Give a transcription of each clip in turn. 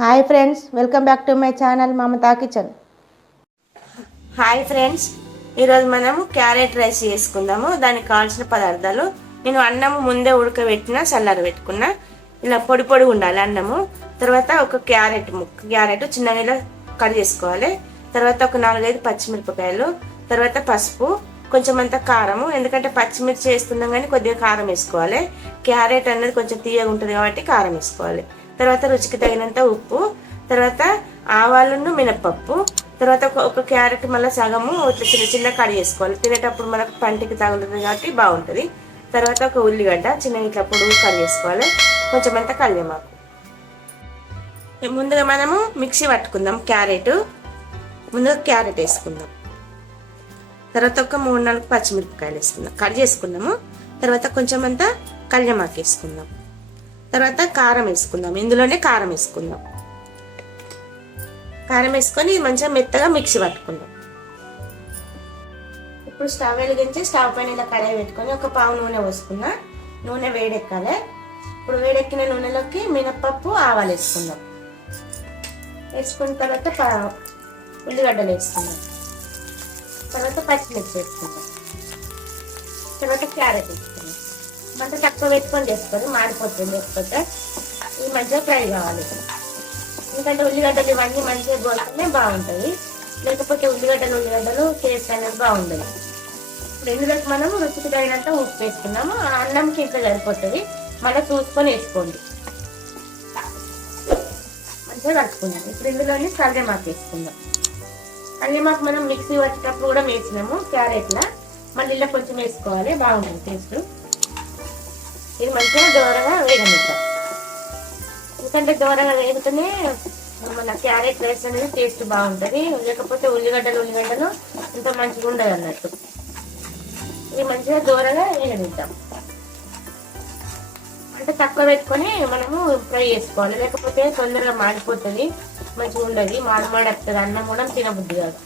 Hi friends welcome back to my channel Mamata kitchen. Hi friends ఈరోజు మనము carrot rice చేసుకుందాము. దానికి కావాల్సిన పదార్థాలు నేను అన్నము ముందే ఉడకబెట్టిన చల్లార పెట్టుకున్న ఇలా పొడి పొడి ఉండాలి అన్నము. తర్వాత ఒక క్యారెట్ ముక్క క్యారెట్ చిన్నగా ఇలా కట్ చేసుకోవాలి. తర్వాత ఒక నాలుగైదు పచ్చిమిరపకాయలు తర్వాత పసుపు కొంచెం అంత కారము. ఎందుకంటే పచ్చిమిర్చి వేస్తున్నాం కానీ కొద్దిగా కారం వేసుకోవాలి. క్యారెట్ అనేది కొంచెం తీయగా ఉంటుంది కాబట్టి కారం వేసుకోవాలి. తర్వాత రుచికి తగినంత ఉప్పు తర్వాత ఆవాలను మినపప్పు తర్వాత ఒక ఒక క్యారెట్ మళ్ళీ సగము ఇట్లా చిన్న చిన్న కట్ చేసుకోవాలి. తినేటప్పుడు మనకు పంటికి తగులుతుంది కాబట్టి బాగుంటుంది. తర్వాత ఒక ఉల్లిగడ్డ చిన్న ఇట్లా పొడుగు కట్ చేసుకోవాలి. కొంచెం అంత కళ్యమాకు ముందుగా మనము మిక్సీ పట్టుకుందాం క్యారెట్. ముందుగా క్యారెట్ వేసుకుందాం. తర్వాత ఒక మూడు నాలుగు పచ్చిమిరపకాయలు వేసుకుందాం. కట్ చేసుకుందాము. తర్వాత కొంచెం అంతా కళ్యమాకు వేసుకుందాం. తర్వాత కారం వేసుకుందాం. ఇందులోనే కారం వేసుకుందాం. కారం వేసుకొని మంచిగా మెత్తగా మిక్సీ పట్టుకుందాం. ఇప్పుడు స్టవ్ వెలిగించి స్టవ్ పైన ఇలా కడాయి పెట్టుకొని ఒక పావు నూనె పోసుకున్నా. నూనె వేడెక్కాలి. ఇప్పుడు వేడెక్కిన నూనెలోకి మినప్పప్పు ఆవాలు వేసుకుందాం. వేసుకున్న తర్వాత ప- ఉల్లిగడ్డలు వేసుకుందాం. తర్వాత పచ్చిమిర్చి వేసుకుందాం. తర్వాత క్యారెట్ వేసుకుందాం. మంట తక్కువ పెట్టుకొని చేసుకోవాలి మాడిపోతుంది లేకపోతే ఈ మధ్య ఫ్రై కావాలి. ఎందుకంటే ఉల్లిగడ్డలు ఇవన్నీ మంచిగా గోలుతూనే బాగుంటుంది లేకపోతే ఉల్లిగడ్డలు ఉల్లిగడ్డలు టేస్ట్ అనేది బాగుండదు. ఇప్పుడు ఇందులోకి మనం రుచికి తగినంత ఉప్పు వేసుకున్నాము. ఆ అన్నంకి ఇంట్లో సరిపోతుంది. మళ్ళీ చూసుకొని వేసుకోండి. మంచిగా కలుపుకుందాం. ఇప్పుడు ఇందులోనే కల్యమాకు వేసుకుందాం. కల్యమాకు మనం మిక్సీ వచ్చేటప్పుడు కూడా వేసినాము. క్యారెట్లా. మళ్ళీ ఇలా కొంచెం వేసుకోవాలి. బాగుంటుంది టేస్ట్. ఇది మంచిగా దూరంగా వేగనిద్దాం ఎందుకంటే దూరంగా వేగుతూనే మన క్యారెట్ రైస్ అనేది టేస్ట్ బాగుంటుంది. లేకపోతే ఉల్లిగడ్డలు ఉల్లిగడ్డలు ఇంత మంచిగా ఉండదు అన్నట్టు. ఇది మంచిగా దూరంగా వేగనిద్దాం. అంటే తక్కువ పెట్టుకొని మనము ఫ్రై చేసుకోవాలి. లేకపోతే తొందరగా మాడిపోతుంది మంచిగా ఉండదు. మాడమాడేస్తుంది అన్నం కూడా తినబుద్ధి కాదు.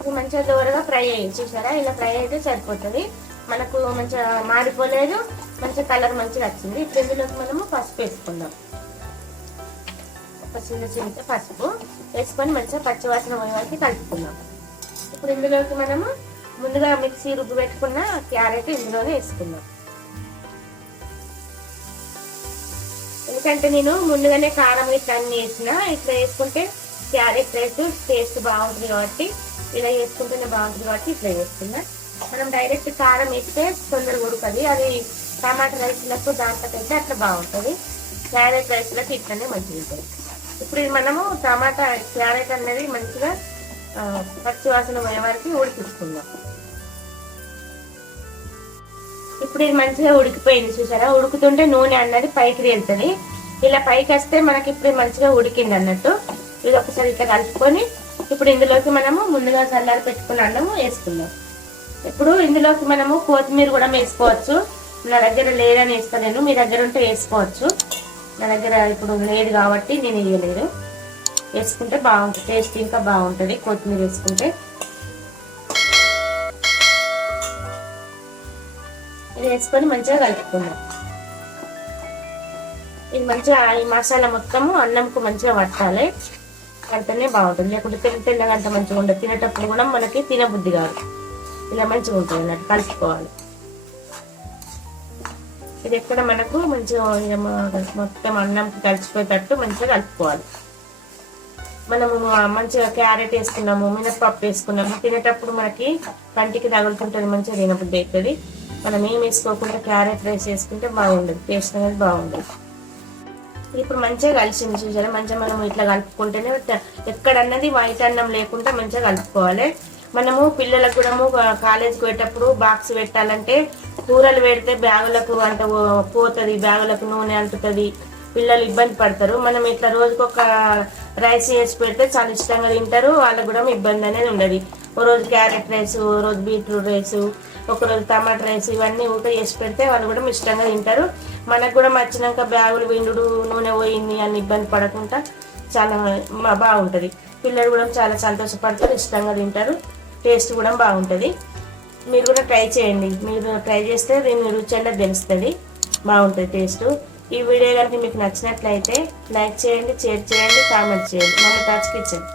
ఇది మంచిగా దూరగా ఫ్రై అయ్యి చూసారా? ఇలా ఫ్రై అయితే సరిపోతుంది. మనకు మంచిగా మాడిపోలేదు మంచిగా కలర్ మంచిగా వచ్చింది ఇప్పుడు ఇందులోకి మనము పసుపు వేసుకుందాం. ఒక చిన్న చిన్న పసుపు వేసుకొని మంచిగా పచ్చివాసన పోయే వరకు కలుపుకుందాం. ఇప్పుడు ఇందులోకి మనము ముందుగా మిక్సీ రుబ్బు పెట్టుకున్న క్యారెట్ ఇందులోనే వేసుకుందాం. ఎందుకంటే నేను ముందుగానే కారం ఇట్లా అన్ని వేసిన ఇట్లా వేసుకుంటే క్యారెట్ రైస్ టేస్ట్ బాగుంటుంది కాబట్టి ఇలా వేసుకుంటేనే బాగుంటుంది కాబట్టి ఇట్లా వేసుకున్నాను మనం డైరెక్ట్ కారం వేస్తే తొందరగా ఉడుకది అది టమాటా రైస్లకు దాంట్లో అయితే అట్లా బాగుంటుంది. క్యారెట్ రైస్లకు ఇట్లనే మంచిగా ఉంటుంది. ఇప్పుడు ఇది మనము టమాటా క్యారెట్ అనేది మంచిగా పచ్చి వాసన పోయే వరకు ఉడికించుకుందాం. ఇప్పుడు ఇది మంచిగా ఉడికిపోయింది చూసారా? ఉడుకుతుంటే నూనె అన్నది పైకి వెళ్తుంది. ఇలా పైకి వస్తే మనకి ఇప్పుడు మంచిగా ఉడికింది అన్నట్టు. ఇది ఒకసారి ఇట్లా కలుపుకొని ఇప్పుడు ఇందులోకి మనము ముందుగా చల్లారి పెట్టుకున్న అన్నము వేసుకుందాం. ఇప్పుడు ఇందులోకి మనము కొత్తిమీర కూడా వేసుకోవచ్చు. నా దగ్గర లేదని వేస్తలేను మీ దగ్గర ఉంటే వేసుకోవచ్చు. నా దగ్గర ఇప్పుడు లేదు కాబట్టి నేను వేయలేదు. వేసుకుంటే బాగుంటుంది టేస్ట్ ఇంకా బాగుంటుంది కొత్తిమీర వేసుకుంటే. ఇది వేసుకొని మంచిగా కలుపుకుందాం. ఇది మంచిగా ఈ మసాలా మొత్తము అన్నంకు మంచిగా పట్టాలి. పడితేనే బాగుంటుంది. లేకుంటే తెల్ల తెల్లగా అంత మంచిగా ఉండదు. తినేటప్పుడు కూడా మనకి తినబుద్ధి కాదు. ఇలా మంచిగా ఉంటుంది అన్నట్టు కలుపుకోవాలి. ఇది ఎక్కడ మనకు మంచిగా మొత్తం అన్నంకి కలిసిపోయేటట్టు మంచిగా కలుపుకోవాలి. మనము మంచిగా క్యారెట్ వేసుకున్నాము మినప్పప్పు వేసుకున్నాము తినేటప్పుడు మనకి కంటికి తగులుతుంటుంది మంచిగా తినబుద్ధి అవుతుంది. మనం ఏం వేసుకోకుండా క్యారెట్ రైస్ వేసుకుంటే బాగుండదు టేస్ట్ అనేది బాగుండదు. ఇప్పుడు మంచిగా కలిసింది చూసారా? మంచిగా మనం ఇట్లా కలుపుకుంటేనే ఎక్కడన్నది వైట్ అన్నం లేకుండా మంచిగా కలుపుకోవాలి. మనము పిల్లలకు కూడా కాలేజ్కి పోయేటప్పుడు బాక్స్ పెట్టాలంటే కూరలు పెడితే బ్యాగులకు అంట పో- పోతుంది బ్యాగులకు నూనె అంటుతుంది. పిల్లలు ఇబ్బంది పడతారు. మనం ఇట్లా రోజుకొక రైస్ చేసి పెడితే చాలా ఇష్టంగా తింటారు. వాళ్ళకు కూడా ఇబ్బంది అనేది ఉండదు. ఓ రోజు క్యారెట్ రైస్ ఓ రోజు బీట్రూట్ రైస్ ఒక రోజు టమాటా రైస్ ఇవన్నీ ఊట చేసి పెడితే వాళ్ళు కూడా ఇష్టంగా తింటారు. మనకు కూడా మర్చినాక బ్యాగులు విండు నూనె పోయింది అని ఇబ్బంది పడకుండా చాలా బాగుంటుంది. పిల్లలు కూడా చాలా సంతోషపడతారు ఇష్టంగా తింటారు. టేస్ట్ కూడా బాగుంటుంది. మీరు కూడా ట్రై చేయండి. మీరు ట్రై చేస్తే దీన్ని రుచి తెలుస్తుంది. బాగుంటుంది టేస్ట్. ఈ వీడియో కనుక మీకు నచ్చినట్లయితే లైక్ చేయండి షేర్ చేయండి కామెంట్ చేయండి. మమ్మల్ని టచ్ కిచెన్